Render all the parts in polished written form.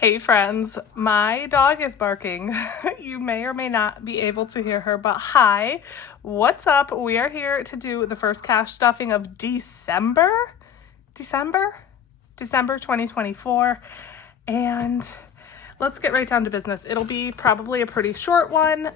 Hey friends, my dog is barking. You may or may not be able to hear her, but hi, what's up? We are here to do the first cash stuffing of December 2024. And let's get right down to business. It'll be probably a pretty short one.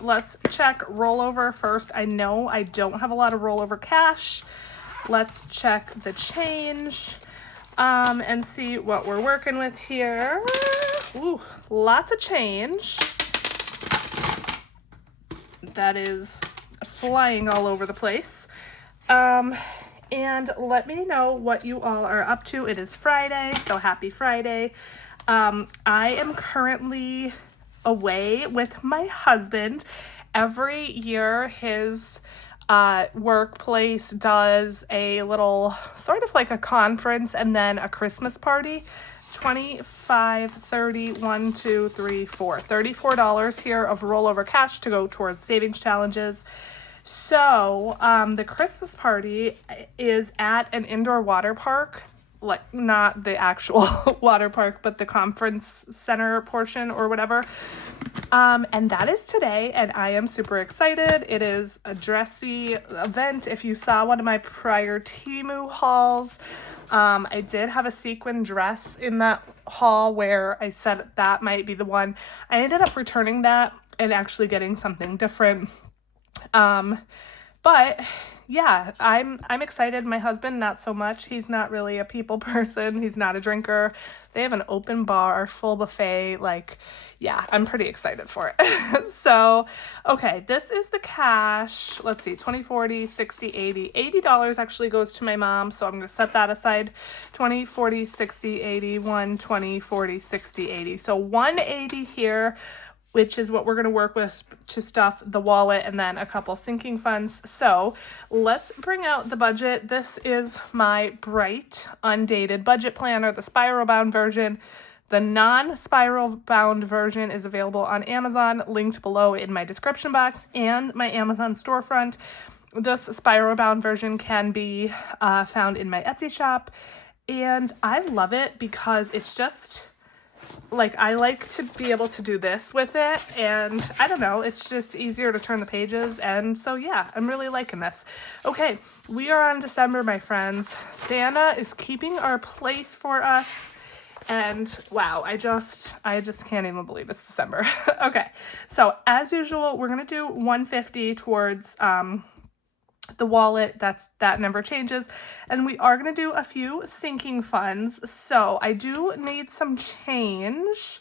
Let's check rollover first. I know I don't have a lot of rollover cash. Let's check the change. And see what we're working with here. Ooh, lots of change. That is flying all over the place. And let me know what you all are up to. It is Friday, so happy Friday. I am currently away with my husband. Every year, his workplace does a little sort of like a conference and then a Christmas party. 25, 30, 1, 2, 3, 4. $34 here of rollover cash to go towards savings challenges. So the Christmas party is at an indoor water park, like not the actual water park, but the conference center portion or whatever. And that is today, and I am super excited. It is a dressy event. If you saw one of my prior Temu hauls, I did have a sequin dress in that haul where I said that might be the one. I ended up returning that and actually getting something different. But yeah, I'm excited. My husband, not so much. He's not really a people person. He's not a drinker. They have an open bar, full buffet. Like, yeah, I'm pretty excited for it. So, okay, this is the cash. Let's see, 20, 40, 60, 80. $80 actually goes to my mom, so I'm going to set that aside. 20, 40, 60, 80, 1, 20, 40, 60, 80. So 180 here, which is what we're going to work with to stuff the wallet and then a couple sinking funds. So let's bring out the budget. This is my bright, undated budget planner, the spiral bound version. The non-spiral bound version is available on Amazon, linked below in my description box and my Amazon storefront. This spiral bound version can be found in my Etsy shop. And I love it because it's just, like, I like to be able to do this with it, and I don't know, it's just easier to turn the pages, and so yeah, I'm really liking this. Okay, we are on December, my friends. Santa is keeping our place for us, and wow, I just can't even believe it's December. Okay, so as usual, we're gonna do 150 towards the wallet. That never changes, and we are going to do a few sinking funds. So I do need some change.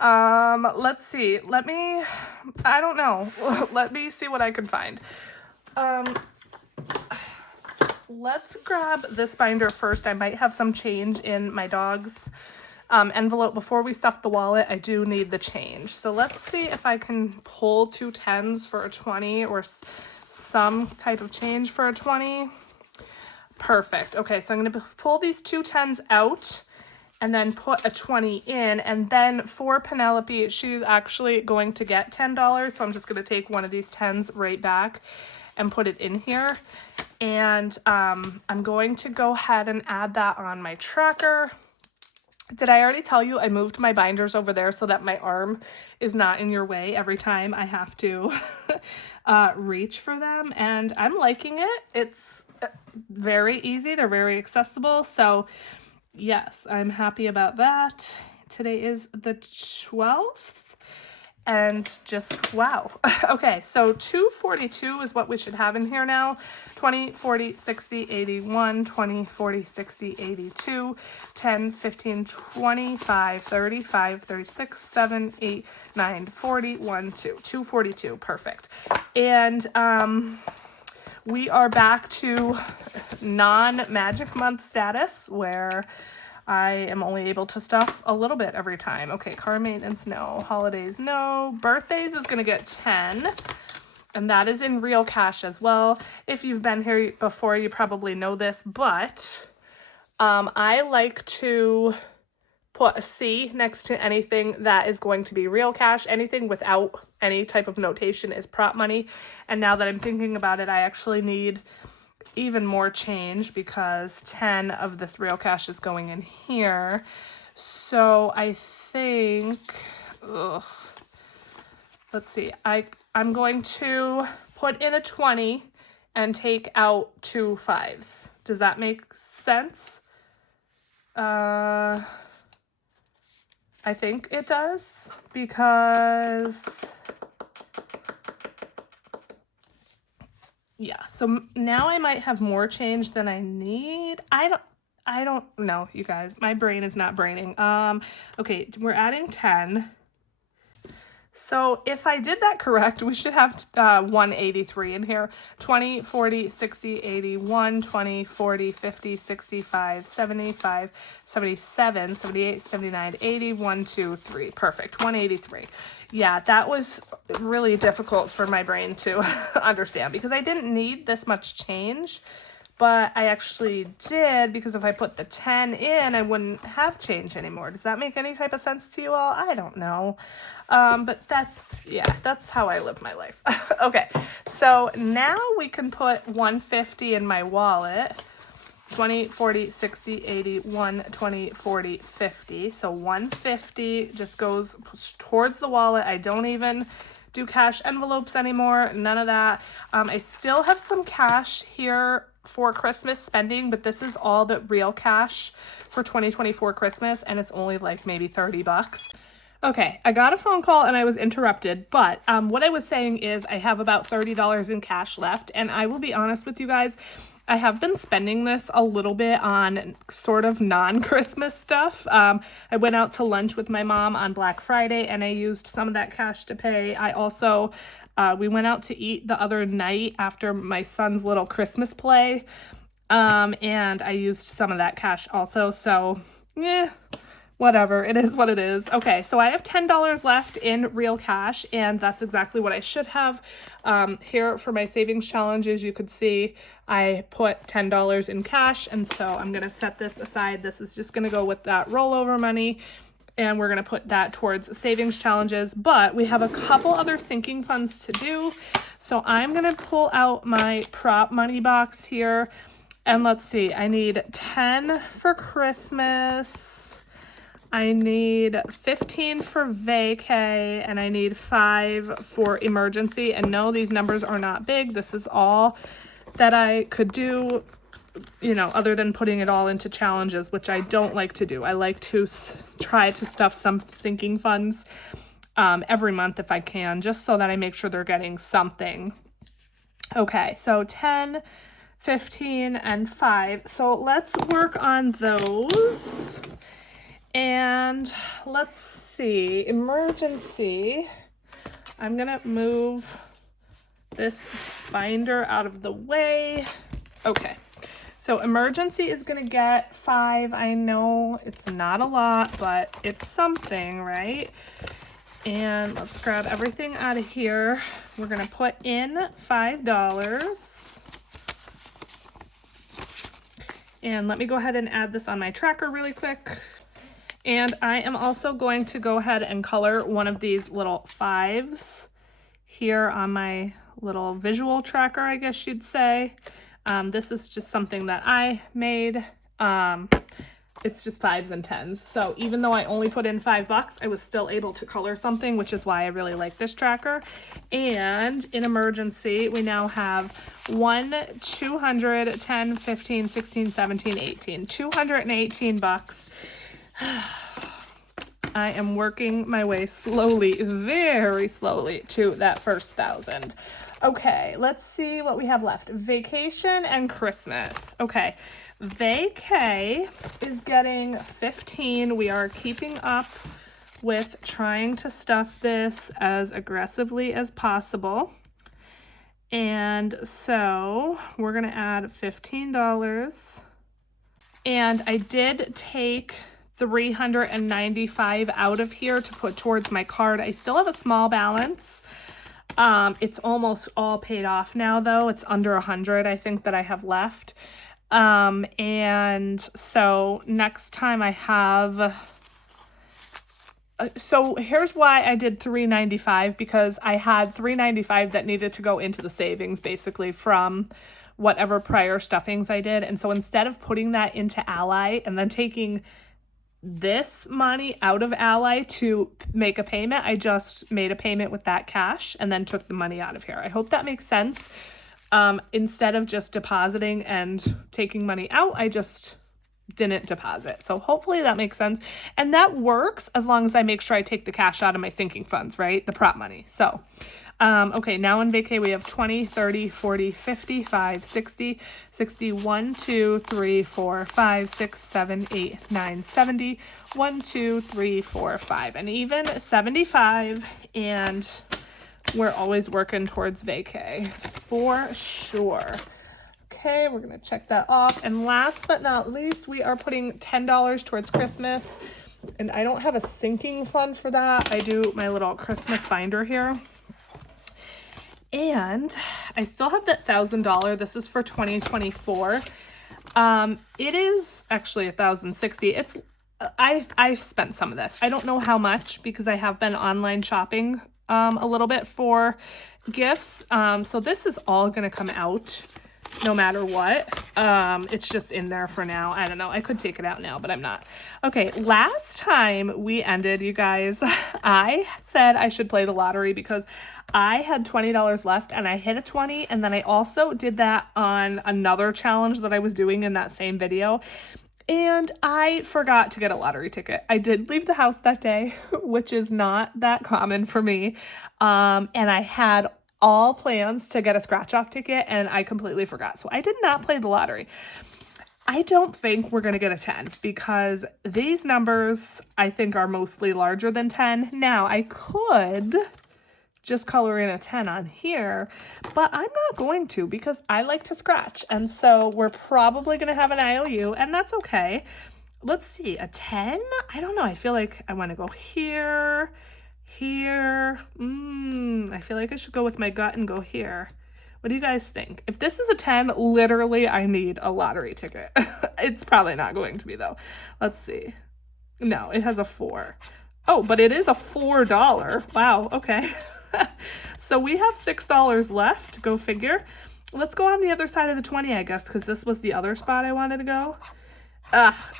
Let's see, I don't know. Let me see what I can find. Let's grab this binder first. I might have some change in my dog's envelope. Before we stuff the wallet, I do need the change. So let's see if I can pull 2 10s for a 20 or some type of change for a 20. Perfect. Okay, so I'm going to pull these 2 10s out and then put a 20 in. And then for Penelope, she's actually going to get $10. So I'm just going to take one of these 10s right back and put it in here. And I'm going to go ahead and add that on my tracker. Did I already tell you I moved my binders over there so that my arm is not in your way every time I have to reach for them? And I'm liking it. It's very easy. They're very accessible. So yes, I'm happy about that. Today is the 12th. And just, wow. Okay, so 242 is what we should have in here now. 20, 40, 60, 81, 20, 40, 60, 82, 10, 15, 25, 35, 36, 7, 8, 9, 40, 1, 2. 242, perfect. And we are back to non-magic month status where I am only able to stuff a little bit every time. Okay, car maintenance, no. Holidays, no. Birthdays is going to get 10. And that is in real cash as well. If you've been here before, you probably know this. But I like to put a C next to anything that is going to be real cash. Anything without any type of notation is prop money. And now that I'm thinking about it, I actually need even more change because 10 of this real cash is going in here. So I think, let's see, I'm going to put in a 20 and take out 2 5s. Does that make sense? I think it does, because yeah, so now I might have more change than I need. I don't know, you guys. My brain is not braining. Okay, we're adding 10. So if I did that correct, we should have 183 in here. 20, 40, 60, 80, 1, 20, 40, 50, 65, 75, 77, 78, 79, 80, 1, 2, 3. Perfect, 183. Yeah, that was really difficult for my brain to understand because I didn't need this much change. But I actually did, because if I put the 10 in, I wouldn't have change anymore. Does that make any type of sense to you all? I don't know. But that's how I live my life. Okay, so now we can put 150 in my wallet. 20, 40, 60, 80, 1, 20, 40, 50. So 150 just goes towards the wallet. I don't even do cash envelopes anymore. None of that. I still have some cash here for Christmas spending, but this is all the real cash for 2024 Christmas, and it's only like maybe 30 bucks. Okay, I got a phone call and I was interrupted, but what I was saying is I have about $30 in cash left, and I will be honest with you guys, I have been spending this a little bit on sort of non-Christmas stuff. I went out to lunch with my mom on Black Friday and I used some of that cash to pay. I also, we went out to eat the other night after my son's little Christmas play, and I used some of that cash also. So, yeah, whatever. It is what it is. Okay, so I have $10 left in real cash, and that's exactly what I should have. Here for my savings challenge, as you could see, I put $10 in cash, and so I'm going to set this aside. This is just going to go with that rollover money, and we're going to put that towards savings challenges. But we have a couple other sinking funds to do, so I'm going to pull out my prop money box here, and let's see, I need 10 for Christmas. I need 15 for vacay, and I need 5 for emergency. And no, these numbers are not big. This is all that I could do, you know, other than putting it all into challenges, which I don't like to do. I like to try to stuff some sinking funds every month if I can, just so that I make sure they're getting something. Okay, so 10, 15, and 5. So let's work on those. And let's see, emergency, I'm gonna move this binder out of the way. Okay, so emergency is gonna get 5. I know it's not a lot, but it's something, right? And let's grab everything out of here. We're gonna put in $5. And let me go ahead and add this on my tracker really quick. And I am also going to go ahead and color one of these little 5s here on my little visual tracker, I guess you'd say. This is just something that I made. It's just 5s and 10s. So even though I only put in $5, I was still able to color something, which is why I really like this tracker. And in emergency, we now have 1, 200, 10, 15, 16, 17, 18, $218. I am working my way slowly, very slowly, to that first 1,000. Okay, let's see what we have left. Vacation and Christmas. Okay, vacay is getting 15. We are keeping up with trying to stuff this as aggressively as possible. And so we're going to add $15. And I did take $395 out of here to put towards my card. I still have a small balance. It's almost all paid off now, though. It's under 100, I think, that I have left. And so next time I have... So here's why I did $395, because I had $395 that needed to go into the savings, basically, from whatever prior stuffings I did. And so instead of putting that into Ally and then taking this money out of Ally to make a payment. I just made a payment with that cash and then took the money out of here. I hope that makes sense. Instead of just depositing and taking money out, I just didn't deposit. So hopefully that makes sense. And that works as long as I make sure I take the cash out of my sinking funds, right? The prop money. So, okay, now in vacay we have 20, 30, 40, 55, 60, 61, 2, 3, 4, 5, 6, 7, 8, 9, 70, 1, 2, 3, 4, 5, and even 75. And we're always working towards vacay for sure. Okay, we're gonna check that off. And last but not least, we are putting $10 towards Christmas. And I don't have a sinking fund for that. I do my little Christmas binder here. And I still have that $1,000. This is for 2024. It is actually $1,060. I've spent some of this. I don't know how much because I have been online shopping a little bit for gifts. So this is all gonna come out no matter what. It's just in there for now. I don't know. I could take it out now, but I'm not. Okay, last time we ended, you guys, I said I should play the lottery because I had $20 left and I hit a 20. And then I also did that on another challenge that I was doing in that same video. And I forgot to get a lottery ticket. I did leave the house that day, which is not that common for me. And I had all plans to get a scratch off ticket and I completely forgot. So I did not play the lottery. I don't think we're going to get a 10 because these numbers I think are mostly larger than 10. Now I could just color in a 10 on here, but I'm not going to because I like to scratch. And so we're probably going to have an IOU and that's okay. Let's see, a 10? I don't know. I feel like I want to go here. I feel like I should go with my gut and go here. What do you guys think? If this is a 10, literally I need a lottery ticket. It's probably not going to be though. Let's see. No, it has a 4. Oh, but it is a $4. Wow, okay. So we have $6 left, go figure. Let's go on the other side of the 20, I guess, because this was the other spot I wanted to go.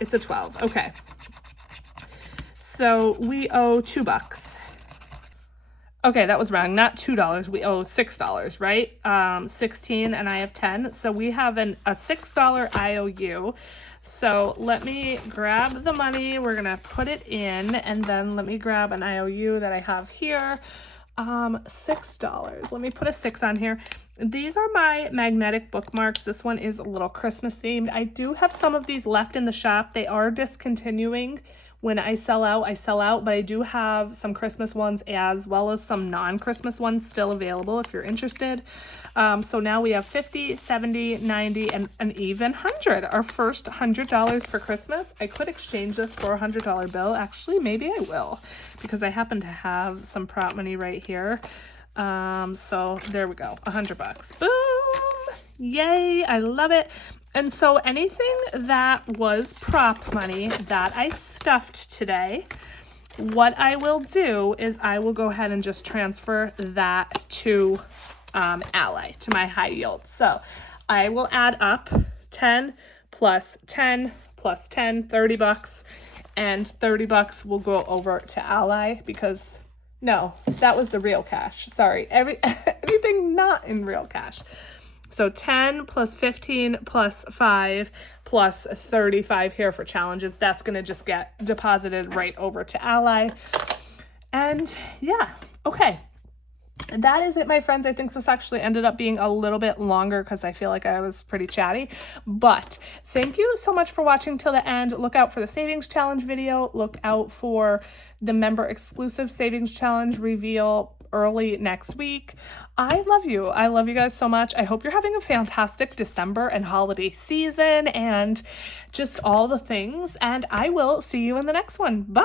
It's a 12, okay. So we owe $2. Okay, that was wrong. Not $2. We owe $6, right? 16 and I have 10. So we have a $6 IOU. So let me grab the money. We're going to put it in and then let me grab an IOU that I have here. $6. Let me put a 6 on here. These are my magnetic bookmarks. This one is a little Christmas themed. I do have some of these left in the shop. They are discontinuing. When I sell out, but I do have some Christmas ones as well as some non-Christmas ones still available if you're interested. So now we have 50, 70, 90, and an even 100. Our first $100 for Christmas. I could exchange this for a $100 bill. Actually, maybe I will because I happen to have some prop money right here. So there we go, $100. Boom! Yay, I love it. And so anything that was prop money that I stuffed today, what I will do is I will go ahead and just transfer that to Ally, to my high yield. So I will add up 10 plus 10 plus 10, $30, and $30 will go over to Ally because, no, that was the real cash. Sorry, everything not in real cash. So 10 plus 15 plus 5 plus 35 here for challenges. That's going to just get deposited right over to Ally. And yeah, okay. And that is it, my friends. I think this actually ended up being a little bit longer because I feel like I was pretty chatty. But thank you so much for watching till the end. Look out for the savings challenge video. Look out for the member exclusive savings challenge reveal early next week. I love you. I love you guys so much. I hope you're having a fantastic December and holiday season and just all the things. And I will see you in the next one. Bye.